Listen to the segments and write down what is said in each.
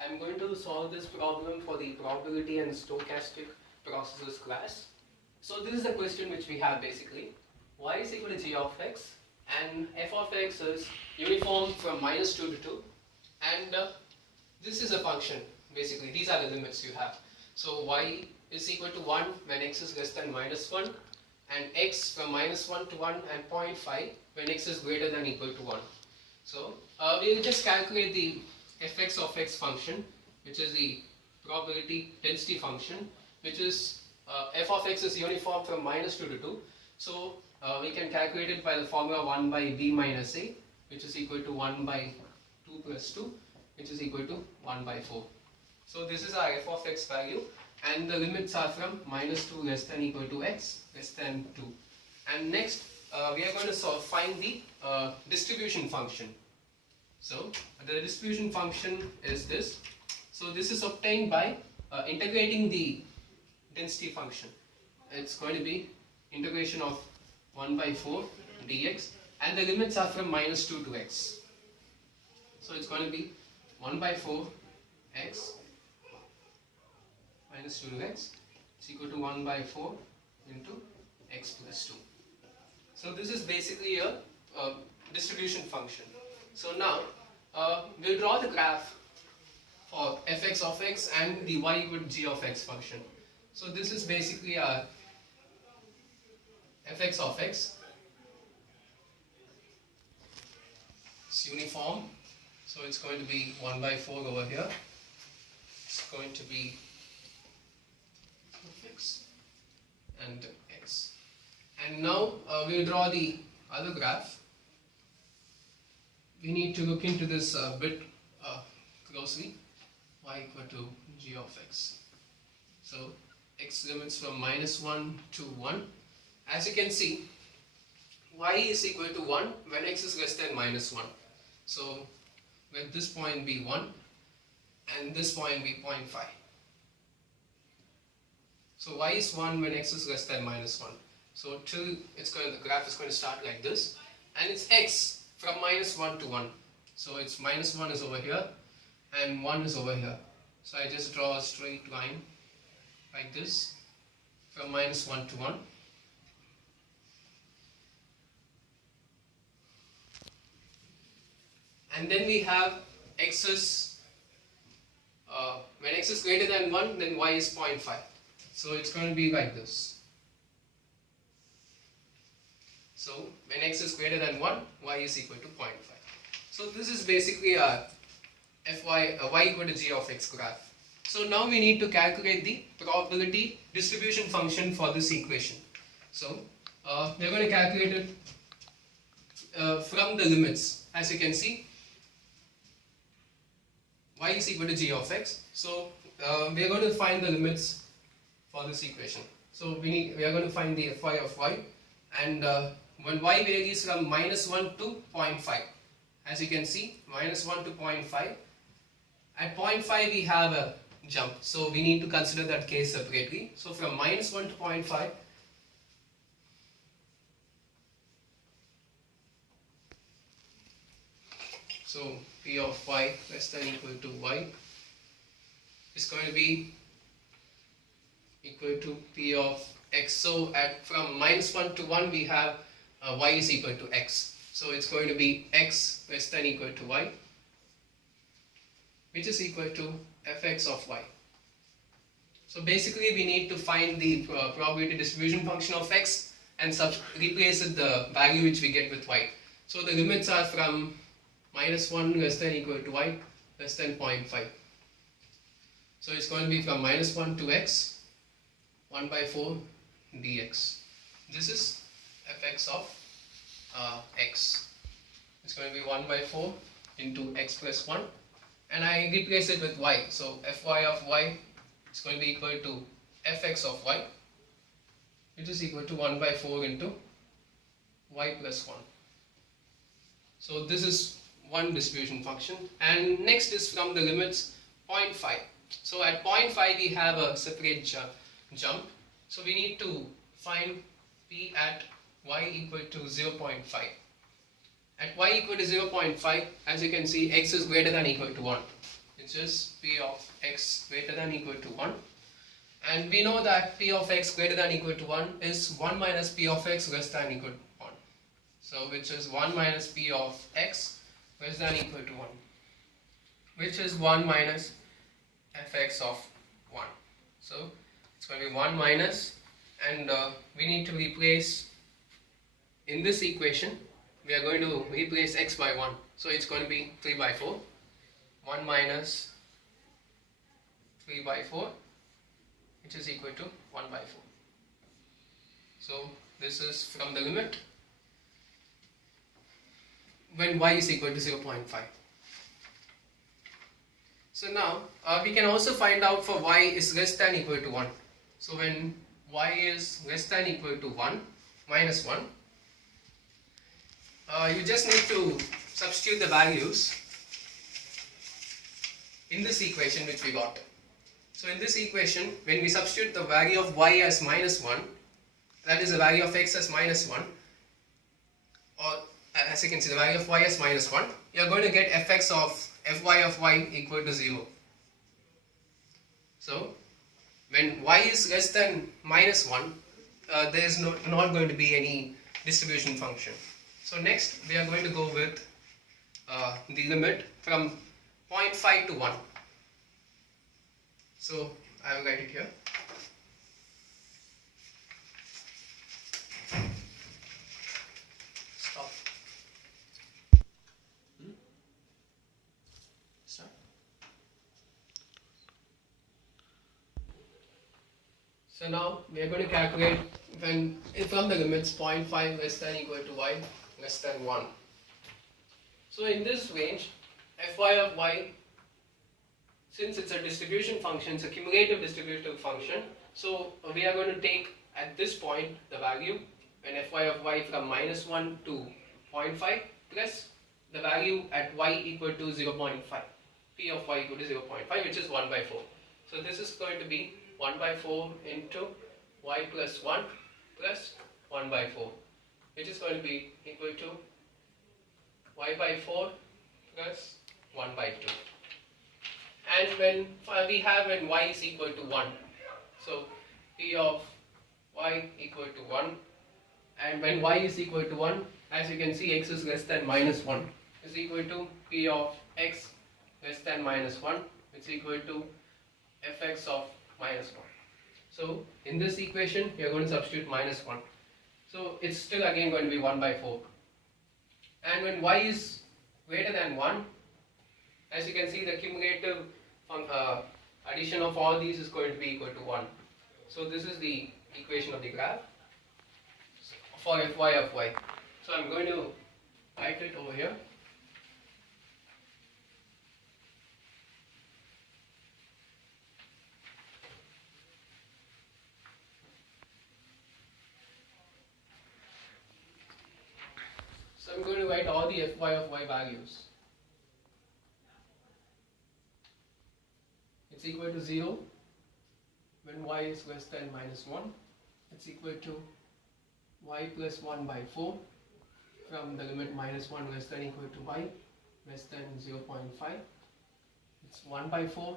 I'm going to solve this problem for the probability and stochastic processes class. So this is the question which we have basically. Y is equal to g of x and f of x is uniform from minus 2 to 2 and this is a function basically. These are the limits you have. So y is equal to 1 when x is less than minus 1 and x from minus 1 to 1 and 0.5 when x is greater than equal to 1. So we will just calculate the fx of x function, which is the probability density function, which is f of x is uniform from minus 2 to 2. So we can calculate it by the formula 1 by b minus a, which is equal to 1 by 2 plus 2, which is equal to 1 by 4. So this is our f of x value, and the limits are from minus 2 less than equal to x less than 2. And next we are going to find the distribution function. So the distribution function is this. So this is obtained by integrating the density function. It's going to be integration of 1 by 4 dx, and the limits are from minus 2 to x. So it's going to be 1 by 4 x minus 2 to x is equal to 1 by 4 into x plus 2. So this is basically a distribution function. So now we'll draw the graph for fx of x and the y equal to g of x function. So this is basically our fx of x. It's uniform, so it's going to be 1 by 4 over here. It's going to be x and x. And now we'll draw the other graph. We need to look into this a bit closely. Y equal to g of x. So x limits from minus 1 to 1. As you can see, y is equal to 1 when x is less than minus 1. So let this point be 1 and this point be 0.5. So y is 1 when x is less than minus 1. So till the graph is going to start like this, and it's x from minus 1 to 1. So it's minus 1 is over here and 1 is over here. So I just draw a straight line like this from minus 1 to 1. And then we have x is, when x is greater than 1, then y is 0.5. So it's going to be like this. So when x is greater than 1, y is equal to 0.5. So this is basically our y equal to g of x graph. So now we need to calculate the probability distribution function for this equation. So we're going to calculate it from the limits. As you can see, y is equal to g of x. So we are going to find the limits for this equation. So we are going to find the fy of y, and when y varies from minus 1 to 0.5, as you can see, minus 1 to 0.5, at 0.5 we have a jump, so we need to consider that case separately. So from minus 1 to 0.5, so p of y less than equal to y is going to be equal to p of x. So from minus 1 to 1 we have y is equal to x. So it's going to be x less than equal to y, which is equal to fx of y. So basically we need to find the probability distribution function of x and replace it the value which we get with y. So the limits are from minus 1 less than equal to y less than 0.5. So it's going to be from minus 1 to x, 1 by 4 dx. This is fx of x. It's going to be 1 by 4 into x plus 1, and I replace it with y. So fy of y is going to be equal to fx of y, which is equal to 1 by 4 into y plus 1. So this is one distribution function, and next is from the limits 0.5. So at 0.5 we have a separate jump. So we need to find p at y equal to 0.5. At y equal to 0.5, as you can see, x is greater than equal to 1. which is p of x greater than equal to 1. And we know that p of x greater than equal to 1 is 1 minus p of x less than equal to 1. So which is 1 minus p of x less than equal to 1, which is 1 minus fx of 1. So it's going to be 1 minus, and we need to replace in this equation. We are going to replace x by 1. So it's going to be 3 by 4. 1 minus 3 by 4, which is equal to 1 by 4. So this is from the limit when y is equal to 0.5. So now we can also find out for y is less than equal to 1. So when y is less than equal to 1, minus 1, you just need to substitute the values in this equation which we got. So in this equation, when we substitute the value of y as minus 1, that is the value of x as minus 1, or as you can see the value of y as minus 1, you are going to get fx of fy of y equal to 0. So when y is less than minus 1, there is not going to be any distribution function. So next we are going to go with the limit from 0.5 to 1. So I will write it here. Stop. Start. So now we are going to calculate when from the limits 0.5 less than equal to y less than 1. So in this range, fy of y, since it's a distribution function, it's a cumulative distributive function, so we are going to take at this point the value when fy of y from minus 1 to 0.5 plus the value at y equal to 0.5, p of y equal to 0.5, which is 1 by 4. So this is going to be 1 by 4 into y plus 1 plus 1 by 4, which is going to be equal to y by 4 plus 1 by 2. And when we have when y is equal to 1, so p of y equal to 1, and when y is equal to 1, as you can see, x is less than minus 1 is equal to p of x less than minus 1, which is equal to fx of minus 1. So in this equation we are going to substitute minus 1. So it's still again going to be 1 by 4. And when y is greater than 1, as you can see, the cumulative addition of all these is going to be equal to 1. So this is the equation of the graph for fy of y. So I'm going to write it over here. So I'm going to write all the fy of y values. It's equal to 0 when y is less than minus 1. It's equal to y plus 1 by 4 from the limit minus 1 less than equal to y less than 0.5. It's 1 by 4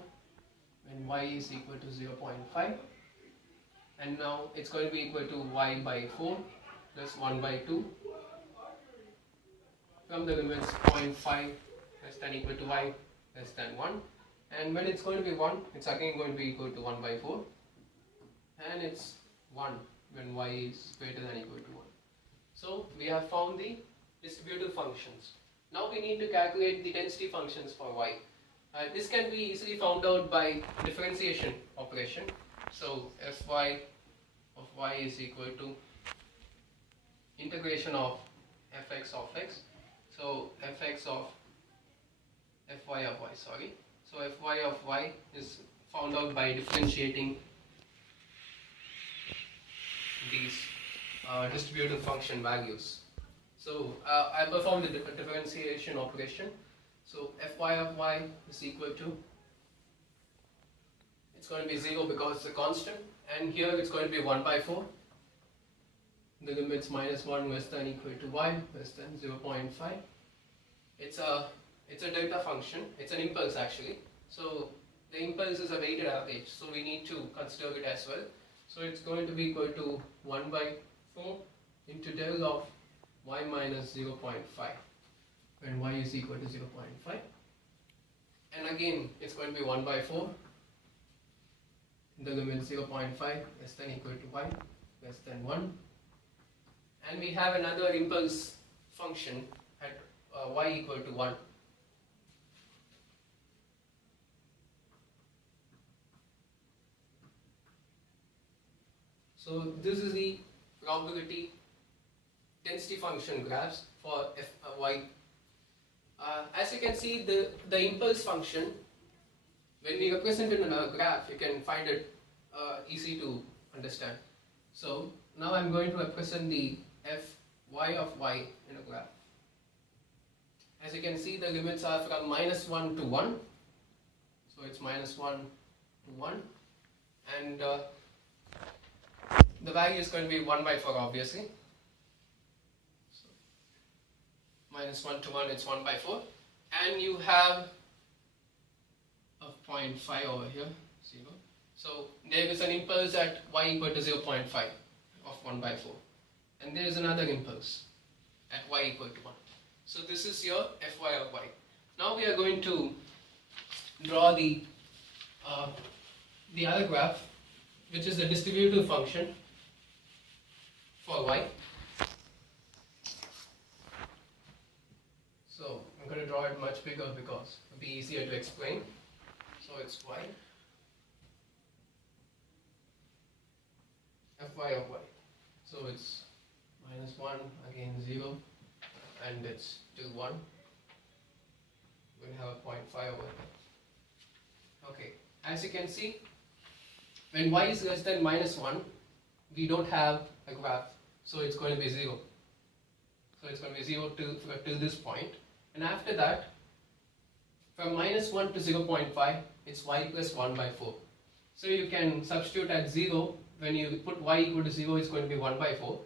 when y is equal to 0.5. And now it's going to be equal to y by 4 plus 1 by 2 from the limits 0.5 less than equal to y less than 1. And when it's going to be 1, it's again going to be equal to 1 by 4. And it's 1 when y is greater than equal to 1. So we have found the distributive functions. Now we need to calculate the density functions for y. This can be easily found out by differentiation operation. So fy of y is equal to integration of fx of x. So fx of fy of y, sorry. So fy of y is found out by differentiating these distributive function values. So I perform the differentiation operation. So fy of y is equal to, it's going to be 0 because it's a constant, and here it's going to be 1 by 4. The limits minus 1 less than equal to y less than 0.5. It's a delta function, it's an impulse actually. So the impulse is a weighted average, so we need to consider it as well. So it's going to be equal to 1 by 4 into del of y minus 0.5 when y is equal to 0.5. And again, it's going to be 1 by 4 in the limit 0.5 less than equal to y less than 1. And we have another impulse function at y equal to 1. So this is the probability density function graphs for y. As you can see, the impulse function, when we represent it in a graph, you can find it easy to understand. So now I'm going to represent the fy of y in a graph. As you can see, the limits are from minus 1 to 1. So it's minus 1 to 1. And the value is going to be 1 by 4 obviously. So minus 1 to 1, it's 1 by 4. And you have a 0.5 over here, 0. So there is an impulse at y equal to 0.5 of 1 by 4. And there is another impulse at y equal to 1. So this is your fy of y. Now we are going to draw the other graph, which is the distributive function for y. So I'm going to draw it much bigger because it will be easier to explain. So it's y, fy of y. So it's minus 1, again 0, and it's till 1. We have a 0.5 over here. Okay, as you can see, when y is less than minus 1, we don't have a graph, so it's going to be 0. So it's going to be 0 till this point, and after that, from minus 1 to 0.5, it's y plus 1 by 4. So you can substitute at 0, when you put y equal to 0, it's going to be 1 by 4.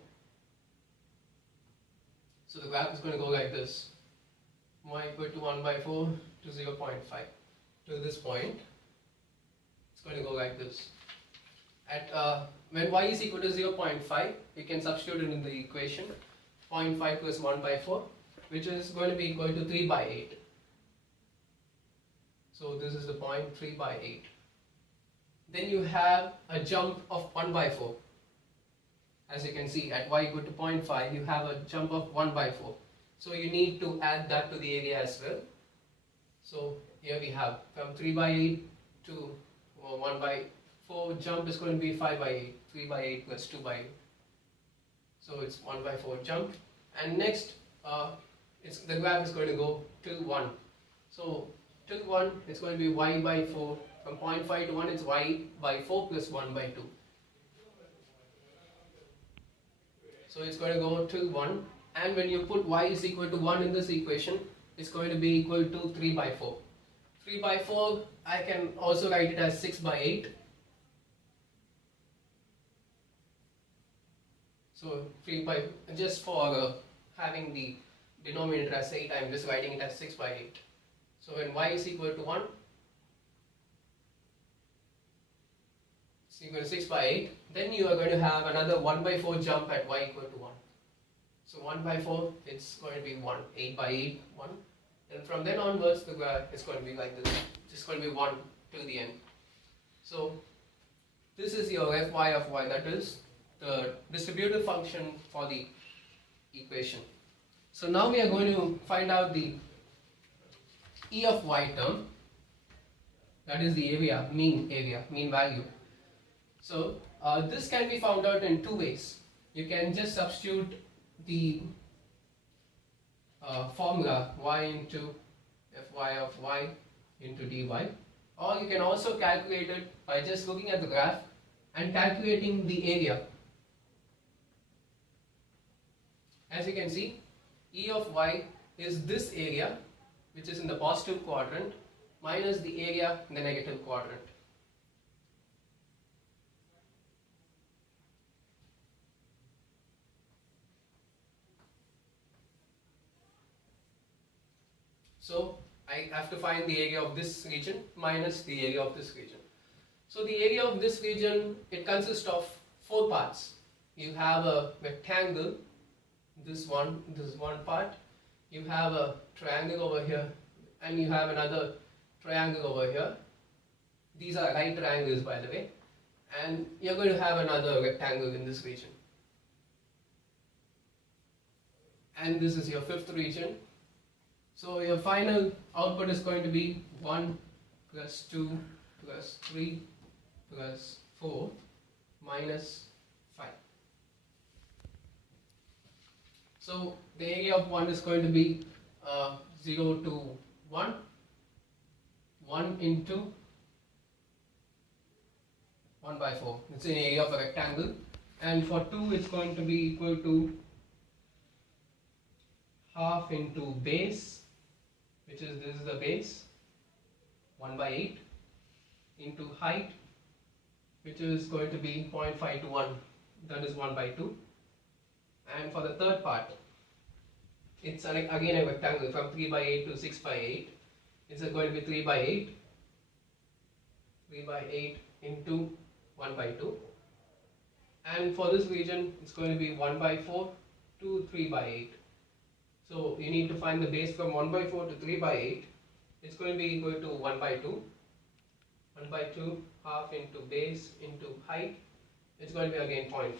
So the graph is going to go like this, y equal to 1 by 4 to 0.5. To this point, it's going to go like this. At when y is equal to 0.5, we can substitute it in the equation, 0.5 plus 1 by 4, which is going to be equal to 3 by 8. So this is the point 3 by 8. Then you have a jump of 1 by 4. As you can see, at y equal to 0.5, you have a jump of 1 by 4. So you need to add that to the area as well. So here we have from 3 by 8 to 1 by 4 jump is going to be 5 by 8. 3 by 8 plus 2 by 8. So it's 1 by 4 jump. And next, the graph is going to go till 1. So till 1, it's going to be y by 4. From 0.5 to 1, it's y by 4 plus 1 by 2. So it's going to go till 1. And when you put y is equal to 1 in this equation, it's going to be equal to 3 by 4. 3 by 4, I can also write it as 6 by 8. So 3 by, just for having the denominator as 8, I'm just writing it as 6 by 8. So when y is equal to 1, it's equal to 6 by 8, then you are going to have another 1 by 4 jump at y equal to 1. So 1 by 4, it's going to be 1, 8 by 8, 1. And from then onwards, the graph is going to be like this. It's going to be 1 till the end. So this is your fy of y, that is the distributive function for the equation. So now we are going to find out the E of y term, that is the area, mean value. So this can be found out in two ways. You can just substitute the formula y into fy of y into dy, or you can also calculate it by just looking at the graph and calculating the area. As you can see, E of y is this area, which is in the positive quadrant, minus the area in the negative quadrant. So I have to find the area of this region minus the area of this region. So the area of this region, it consists of 4 parts. You have a rectangle, this one part, you have a triangle over here, and you have another triangle over here. These are right triangles, by the way, and you're going to have another rectangle in this region. And this is your 5th region. So your final output is going to be 1 plus 2 plus 3 plus 4 minus 5. So the area of 1 is going to be 0 to 1, 1 into 1 by 4. It's an area of a rectangle. And for 2 it's going to be equal to half into base, which is this is the base, 1 by 8, into height, which is going to be 0.5 to 1, that is 1 by 2. And for the third part, it's again a rectangle from 3 by 8 to 6 by 8. It's going to be 3 by 8, 3 by 8 into 1 by 2. And for this region, it's going to be 1 by 4 to 3 by 8. So you need to find the base from 1 by 4 to 3 by 8. It's going to be equal to 1 by 2. 1 by 2, half into base into height. It's going to be again 0.5.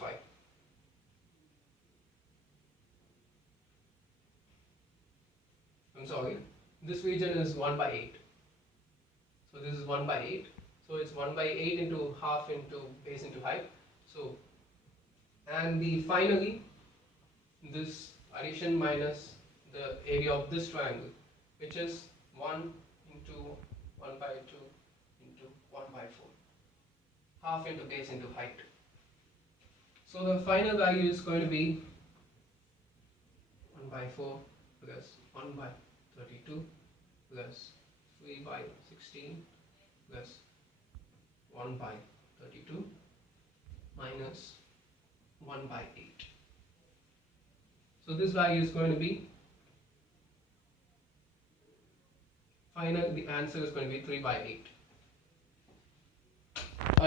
I'm sorry, this region is 1 by 8. So this is 1 by 8. So it's 1 by 8 into half into base into height. So, and finally, this addition minus the area of this triangle, which is 1 into 1 by 2 into 1 by 4, half into base into height. So the final value is going to be 1 by 4 plus 1 by 32 plus 3 by 16 plus 1 by 32 minus 1 by 8. So this value is going to be, the answer is going to be 3 by 8.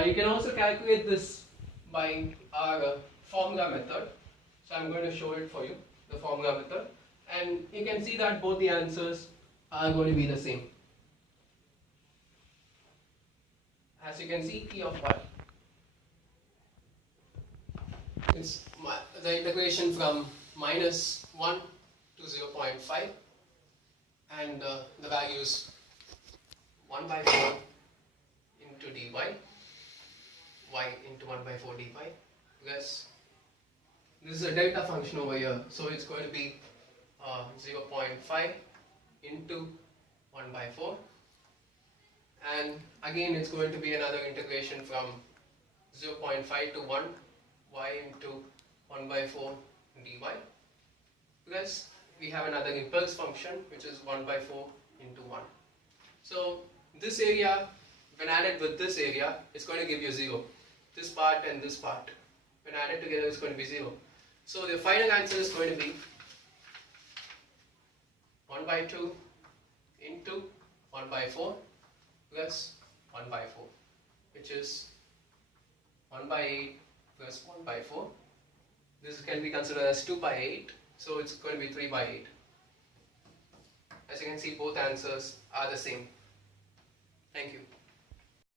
You can also calculate this by our formula method. So I'm going to show it for you, the formula method. And you can see that both the answers are going to be the same. As you can see, P of y is the integration from minus 1 to 0.5, and the value is 1 by 4 into dy, y into 1 by 4 dy, plus this is a delta function over here, so it's going to be 0.5 into 1 by 4, and again it's going to be another integration from 0.5 to 1, y into 1 by 4 dy, plus we have another impulse function which is 1 by 4 into 1. So this area, when added with this area, it's going to give you 0. This part and this part, when added together, it's going to be 0. So the final answer is going to be 1 by 2 into 1 by 4 plus 1 by 4, which is 1 by 8 plus 1 by 4. This can be considered as 2 by 8, so it's going to be 3 by 8. As you can see, both answers are the same. Thank you.